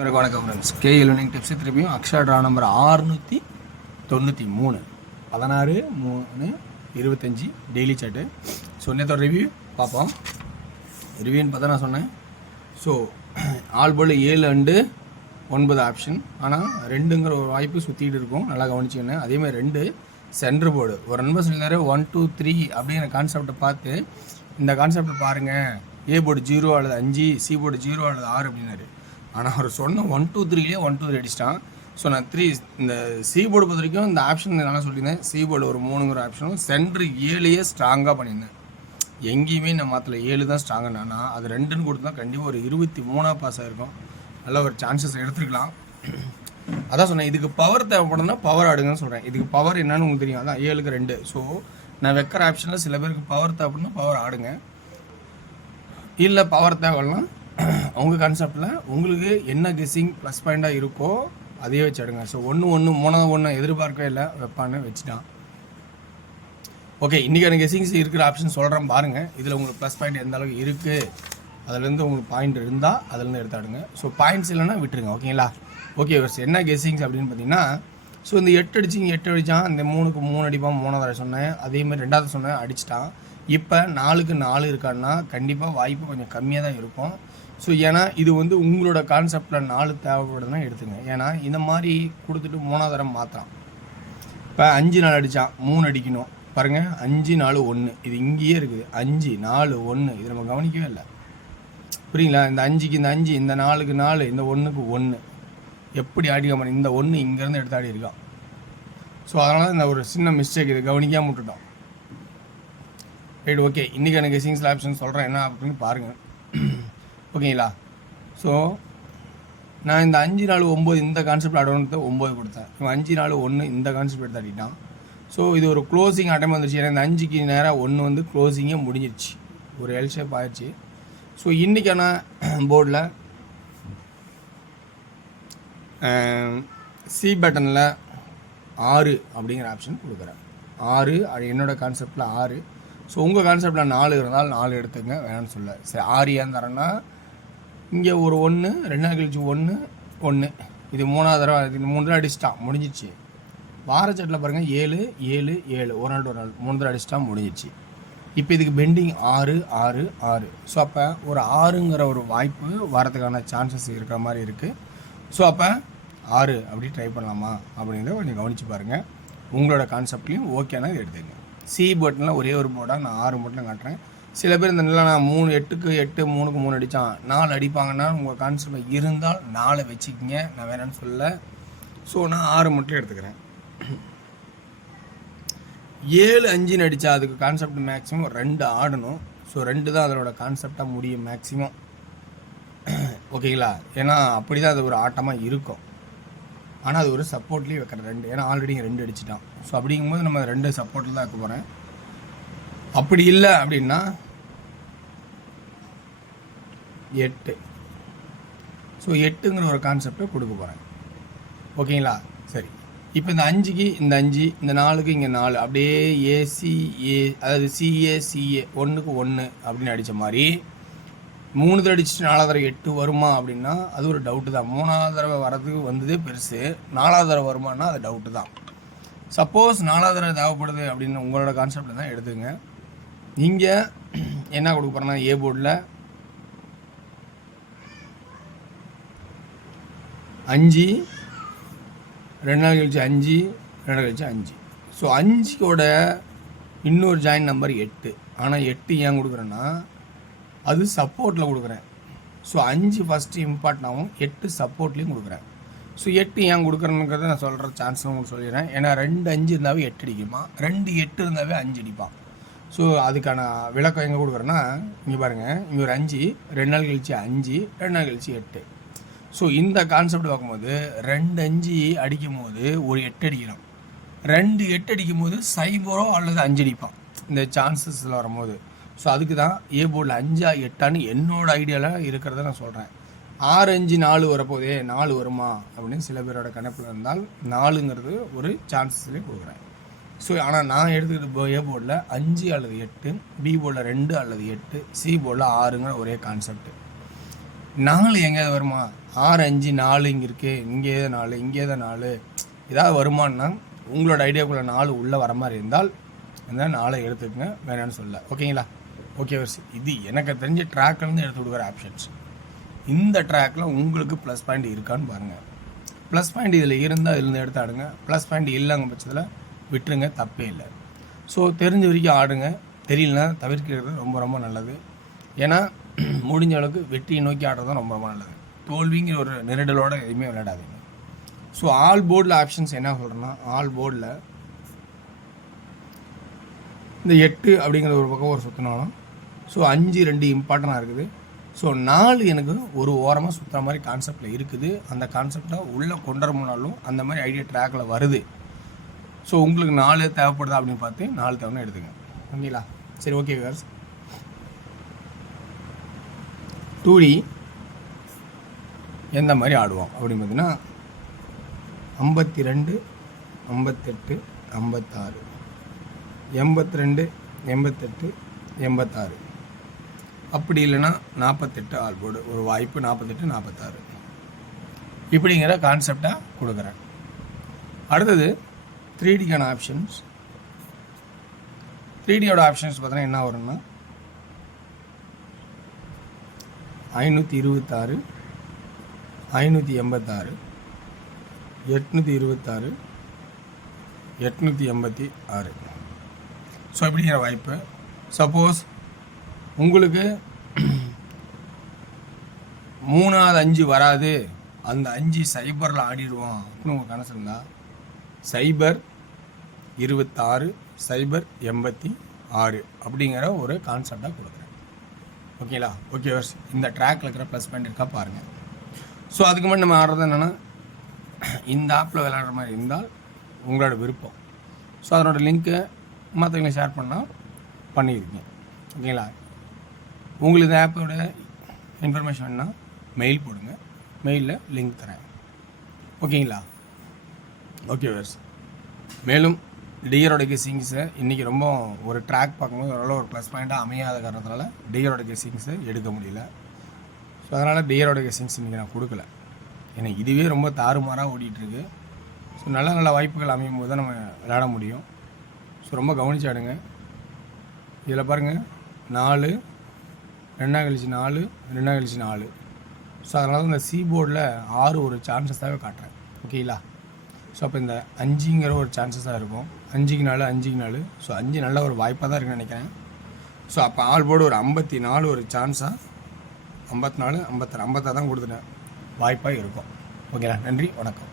வணக்கம் friends. KL winning tips திருப்பியும் Akshaya draw number 693 16/3/25 daily chart. So நேற்று ரிவ்யூ பார்ப்போம். ரிவ்யூன்னு பார்த்தா நான் சொன்னேன். ஸோ ஆல் போர்டில் 7 அண்டு 9 ஆப்ஷன், ஆனால் 2ங்கிற ஒரு வாய்ப்பு சுற்றிட்டு இருக்கும். நல்லா கவனிச்சுக்கணும். அதேமாதிரி 2 சென்டர் போர்டு. ஒரு நண்பர் சொல்லியிருந்தாரு 1 2 3 அப்படிங்கிற கான்செப்டை பார்த்து இந்த கான்செப்டை பாருங்கள், ஏ போர்டு 0 அல்லது 5, சி போர்டு 0 அல்லது 6 அப்படின்னாரு. ஆனால் அவர் சொன்ன 1 2 3லேயே 1 2 3 அடிச்சிட்டான். ஸோ நான் 3 இந்த சி போர்டு பொறுத்த வரைக்கும் இந்த ஆப்ஷன் நல்லா சொல்லியிருந்தேன். சி போர்டு ஒரு 3ங்கிற ஆப்ஷனும் சென்ட்ரு 7யே ஸ்ட்ராங்காக பண்ணியிருந்தேன். எங்கேயுமே நான் மாற்றல, 7 தான் ஸ்ட்ராங்குன்னா அது 2ன்னு கொடுத்து தான் கண்டிப்பாக ஒரு 23 பாஸ் ஆகிருக்கும். நல்ல ஒரு சான்சஸ் எடுத்துருக்கலாம். அதான் சொன்னேன், இதுக்கு பவர் தேவைப்படுதுன்னா பவர் ஆடுங்கன்னு சொல்கிறேன். இதுக்கு பவர் என்னன்னு உங்களுக்கு தெரியும். அதான் 7க்கு 2. ஸோ நான் வைக்கிற ஆப்ஷனில் சில பேருக்கு பவர் தேவைப்படுனா பவர் ஆடுங்க, இல்லை பவர் தேவைன்னா உங்கள் கான்செப்டில் உங்களுக்கு என்ன கெஸ்ஸிங் ப்ளஸ் பாயிண்ட்டாக இருக்கோ அதையே வச்சு அடுங்க. ஸோ 1 எதிர்பார்க்கவே இல்லை, வைப்பான்னு வச்சுட்டான். ஓகே, இன்றைக்கான கெஸ்ஸிங்ஸ் இருக்கிற ஆப்ஷன் சொல்கிறேன் பாருங்கள். இதில் உங்களுக்கு ப்ளஸ் பாயிண்ட் எந்த அளவுக்கு இருக்குது, அதுலேருந்து உங்களுக்கு பாயிண்ட் இருந்தால் அதுலேருந்து எடுத்தாடுங்க. ஸோ பாயிண்ட்ஸ் இல்லைன்னா விட்டுருங்க. ஓகேங்களா? ஓகே வர்ஸ், என்ன கெஸ்ஸிங்ஸ் அப்படின்னு பார்த்தீங்கன்னா, ஸோ இந்த 8 அடித்தான். இந்த 3க்கு 3 அடிப்பான். 3வது சொன்னேன். அதேமாதிரி 2வது சொன்னேன், அடிச்சிட்டான். இப்போ 4க்கு 4 இருக்கான்னா கண்டிப்பாக வாய்ப்பு கொஞ்சம் கம்மியாக தான் இருக்கும். ஸோ ஏன்னா இது வந்து உங்களோட கான்செப்டில் 4 தேவைப்படுதுன்னா எடுத்துங்க. ஏன்னா இந்த மாதிரி கொடுத்துட்டு 3வது தரம் மாற்றான். இப்போ 5 4 அடித்தான், 3 அடிக்கணும் பாருங்கள். 5 4 1 இது இங்கேயே இருக்குது. 5 4 1 இது நம்ம கவனிக்கவே இல்லை. புரியுங்களா? இந்த 5க்கு இந்த 5, இந்த 4க்கு 4, இந்த 1க்கு 1 எப்படி ஆடிக்க மாட்டேன். இந்த 1 இங்கேருந்து எடுத்து ஆடி இருக்கான். ஸோ அதனால் இந்த ஒரு சின்ன மிஸ்டேக், இது கவனிக்காமல் விட்டுட்டோம். Right, okay. இன்றைக்கான கெஸ்ஸிங்ஸ் ஆப்ஷன் சொல்கிறேன் என்ன அப்படின்னு பாருங்கள். ஓகேங்களா? ஸோ நான் இந்த 5 4 9 இந்த கான்செப்ட் ஆடணுன்ட்டு 9 கொடுத்தேன். இவன் 5 4 1 இந்த கான்செப்ட் எடுத்து ஆடிட்டான். ஸோ இது ஒரு க்ளோசிங் அட்டம் வந்துருச்சு. ஏன்னா இந்த 5க்கு நேராக 1 வந்து க்ளோசிங்கே முடிஞ்சிருச்சு, ஒரு எல் ஷேப் ஆயிடுச்சு. ஸோ இன்றைக்கான போர்டில் சி பட்டனில் 6 அப்படிங்கிற ஆப்ஷன் கொடுக்குறேன். 6 அது என்னோடய கான்செப்டில் 6. ஸோ உங்கள் கான்செப்டில் 4 இருந்தால் 4 எடுத்துங்க, வேணான்னு சொல்ல. சரி, 6 ஏன் தரேன்னா இங்கே ஒரு 1 2 நாள் கழிச்சு 1 1 இது 3வது தடவை, இது 3 தடவை அடிச்சிட்டான், முடிஞ்சிச்சு. வாரச்சட்டில் பாருங்கள் 7 7 7 ஒரு நாள் 3 தடவை அடிச்சிட்டான், முடிஞ்சிச்சு. இப்போ இதுக்கு பெண்டிங் 6 6 6. ஸோ அப்போ ஒரு 6ங்கிற ஒரு வாய்ப்பு வரதுக்கான சான்சஸ் இருக்கிற மாதிரி இருக்குது. ஸோ அப்போ 6 அப்படி ட்ரை பண்ணலாமா அப்படிங்கிறத கொஞ்சம் கவனித்து பாருங்கள். உங்களோட கான்செப்ட்லேயும் ஓகேனா இது எடுத்துங்க. சி போர்ட்லாம் ஒரே ஒரு போர்டாக நான் 6 மட்டும் காட்டுறேன். சில பேர் இந்த நிலை நான் 3 8க்கு 8 3க்கு 3 அடித்தான் 4 அடிப்பாங்கன்னா உங்கள் கான்செப்ட் இருந்தால் 4 வச்சுக்கிங்க, நான் வேணான்னு சொல்ல. ஸோ நான் 6 மட்டும் எடுத்துக்கிறேன். 7 5ன்னு அடித்தா அதுக்கு கான்செப்ட் மேக்ஸிமம் 2 ஆடணும். ஸோ 2 தான் அதோட கான்செப்டாக முடியும் மேக்ஸிமம். ஓகேங்களா? ஏன்னா அப்படி தான் அது ஒரு ஆட்டமாக இருக்கும். ஆனால் அது ஒரு சப்போர்ட்லேயே வைக்கிற 2, ஏன்னா ஆல்ரெடி 2 அடிச்சிட்டான். ஸோ அப்படிங்கும்போது நம்ம 2 சப்போர்ட்டில் தான் வைக்க போகிறேன். அப்படி இல்லை அப்படின்னா 8. ஸோ 8ங்கிற ஒரு கான்செப்டை கொடுக்க போகிறேன். ஓகேங்களா? சரி, இப்போ இந்த 5க்கு இந்த 5, இந்த 4க்கு இங்கே 4 அப்படியே ஏசிஏ, அதாவது சிஏ சிஏ 1க்கு 1 அப்படின்னு அடித்த மாதிரி 3 தடவை அடிச்சுட்டு 4வது தடவை 8 வருமா அப்படின்னா அது ஒரு டவுட்டு தான். 3வது தடவை வரதுக்கு வந்ததே பெருசு, 4வது தடவை வருமானா அது டவுட்டு தான். சப்போஸ் 4வது தடவை தேவைப்படுது அப்படின்னு உங்களோட கான்செப்டில் தான் எடுத்துங்க. இங்கே என்ன கொடுக்க போகிறேன்னா ஏ போர்டில் 5 2 நாள் கழிச்சு 5 2 நாள் கழிச்சு 5. ஸோ 5ஓட இன்னொரு ஜாயின் நம்பர் 8. ஆனால் 8 ஏன் கொடுக்குறேன்னா அது சப்போர்ட்டில் கொடுக்குறேன். ஸோ 5 ஃபஸ்ட்டு இம்பார்ட்டன் ஆகும், 8 சப்போர்ட்லேயும் கொடுக்குறேன். ஸோ 8 ஏன் கொடுக்குறேங்கிறத நான் சொல்கிற சான்ஸ் உங்களுக்கு சொல்லிடுறேன். ஏன்னா 2 5 இருந்தாவே 8 அடிக்குமா, 2 8 இருந்தாவே 5 அடிப்பான். ஸோ அதுக்கான விளக்கம் எங்கே கொடுக்குறேன்னா இங்கே பாருங்கள், இங்கே ஒரு 5 2 நாள் கழிச்சு 5 2 நாள் கழிச்சு 8. ஸோ இந்த கான்செப்ட் பார்க்கும்போது 2 5 அடிக்கும் போது ஒரு 8 அடிக்கணும். 2 8 அடிக்கும் போது 0 அல்லது 5 அடிப்பான் இந்த சான்சஸில் வரும்போது. ஸோ அதுக்கு தான் ஏ போர்டில் 5 8 என்னோட ஐடியாவில் இருக்கிறத நான் சொல்கிறேன். 6 5 4 வரப்போதே 4 வருமா அப்படின்னு சில பேரோட கணப்பில் இருந்தால் 4ங்கிறது ஒரு சான்சஸ்லேயே கொடுக்குறேன். ஸோ ஆனால் நான் எடுத்துக்கிட்டு ஏ போர்டில் 5 அல்லது 8, பி போர்டில் 2 அல்லது 8, சி போர்டில் 6ங்கிற ஒரே கான்செப்ட். 4 எங்கேயாவது வருமா? 6 5 4 இங்கே இருக்குது, இங்கே தான் 4, இங்கே தான் 4, ஏதாவது வருமானா உங்களோட ஐடியாக்குள்ளே 4 உள்ளே வர மாதிரி இருந்தால் அந்த 4 எடுத்துக்கங்க, வேணான்னு சொல்ல. ஓகேங்களா? ஓகே வர்ஸ், இது எனக்கு தெரிஞ்ச ட்ராக்லேருந்து எடுத்து கொடுக்குற ஆப்ஷன்ஸ். இந்த ட்ராக்கில் உங்களுக்கு ப்ளஸ் பாயிண்ட் இருக்கான்னு பாருங்கள். ப்ளஸ் பாயிண்ட் இதில் இருந்தால் இதுலேருந்து எடுத்து ஆடுங்க. ப்ளஸ் பாயிண்ட் இல்லைங்க பட்சத்தில் விட்டுருங்க, தப்பே இல்லை. ஸோ தெரிஞ்ச வரைக்கும் ஆடுங்க, தெரியலனா தவிர்க்கிறது ரொம்ப ரொம்ப நல்லது. ஏன்னா முடிஞ்ச அளவுக்கு வெற்றியை நோக்கி ஆடுறது தான் ரொம்ப ரொம்ப நல்லது. தோல்விங்கிற ஒரு நெருடலோடு எதுவுமே விளையாடாதீங்க. ஸோ ஆல் போர்டில் ஆப்ஷன்ஸ் என்ன சொல்கிறேன்னா, ஆல் போர்டில் இந்த 8 அப்படிங்கிற ஒரு பக்கம் ஒரு சுற்றினாலும், ஸோ 5 2 இம்பார்ட்டண்டாக இருக்குது. ஸோ 4 எனக்கு ஒரு ஓரமாக சுற்றுற மாதிரி கான்செப்டில் இருக்குது. அந்த கான்செப்டை உள்ளே கொண்டு வர முன்னாலும் அந்த மாதிரி ஐடியா ட்ராக்கில் வருது. ஸோ உங்களுக்கு 4 தேவைப்படுதா அப்படின்னு பார்த்து 4 தேவைன்னு எடுத்துங்க. ஓகேங்களா? சரி, ஓகே வியூவர்ஸ். 2D எந்த மாதிரி ஆடுவோம் அப்படின்னு பார்த்தீங்கன்னா 52 58 56 82 88 86, அப்படி இல்லைன்னா 48 ஆல் போர்டு ஒரு வாய்ப்பு, 48 46 இப்படிங்கிற கான்செப்டாக கொடுக்குறேன். அடுத்தது 3Dக்கான ஆப்ஷன்ஸ். 3Dயோட ஆப்ஷன்ஸ் பார்த்தீங்கன்னா என்ன வரும்னா 526 586 826 886. ஸோ இப்படிங்கிற வாய்ப்பு. சப்போஸ் உங்களுக்கு 3வது 5 வராது, அந்த 5 சைபரில் ஆடிடுவோம் அப்படின்னு உங்கள் கணக்கு இருந்தால் 0 26 0 86 அப்படிங்கிற ஒரு கான்செப்டாக கொடுக்குறேன். ஓகேங்களா? ஓகே வர்ஸ், இந்த ட்ராக்கில் இருக்கிற ப்ளஸ் பாயிண்ட் இருக்கா பாருங்கள். ஸோ அதுக்கு முன்னாடி நம்ம ஆடுறது என்னென்னா, இந்த ஆப்பில் விளையாடுற மாதிரி இருந்தால் உங்களோட விருப்பம். ஸோ அதனோட லிங்க்கை மற்றவங்களை ஷேர் பண்ணால் பண்ணியிருக்கீங்க. ஓகேங்களா? உங்களுக்கு இந்த ஆப்போட இன்ஃபர்மேஷன் வேணுன்னா மெயில் போடுங்க, மெயிலில் லிங்க் தரேன். ஓகேங்களா? ஓகே வர்ஸ், மேலும் டியரோட கெஸ்ஸிங்ஸை இன்றைக்கி ரொம்ப ஒரு ட்ராக் பார்க்கும்போது ஓரளவு ஒரு ப்ளஸ் பாயிண்ட்டாக அமையாத காரணத்தினால டியரோட கெஸ்ஸிங்ஸை எடுக்க முடியல. ஸோ அதனால் டியரோட கெஸ்ஸிங்ஸ் இன்றைக்கி நான் கொடுக்கல. ஏன்னா இதுவே ரொம்ப தாறுமாறாக ஓடிட்டுருக்கு. ஸோ நல்ல நல்ல வாய்ப்புகள் அமையும் போது தான் நம்ம விளையாட முடியும். ஸோ ரொம்ப கவனிச்சு ஆடுங்க. இதில் பாருங்கள் 4 2 கழிச்சு 4 2 கழிச்சு 4. ஸோ அதனால தான் இந்த சி போர்டில் 6 ஒரு சான்சஸாகவே காட்டுறேன். ஓகேங்களா? ஸோ அப்போ இந்த 5ங்கிற ஒரு சான்சஸாக இருக்கும். 5க்கு 4 5க்கு 4. ஸோ 5 நல்ல ஒரு வாய்ப்பாக தான் இருக்குன்னு நினைக்கிறேன். ஸோ அப்போ ஆல் போர்டு ஒரு 54 ஒரு சான்ஸாக 54 56 56 தான் கொடுத்துட்டேன், வாய்ப்பாக இருக்கும். ஓகேங்களா? நன்றி, வணக்கம்.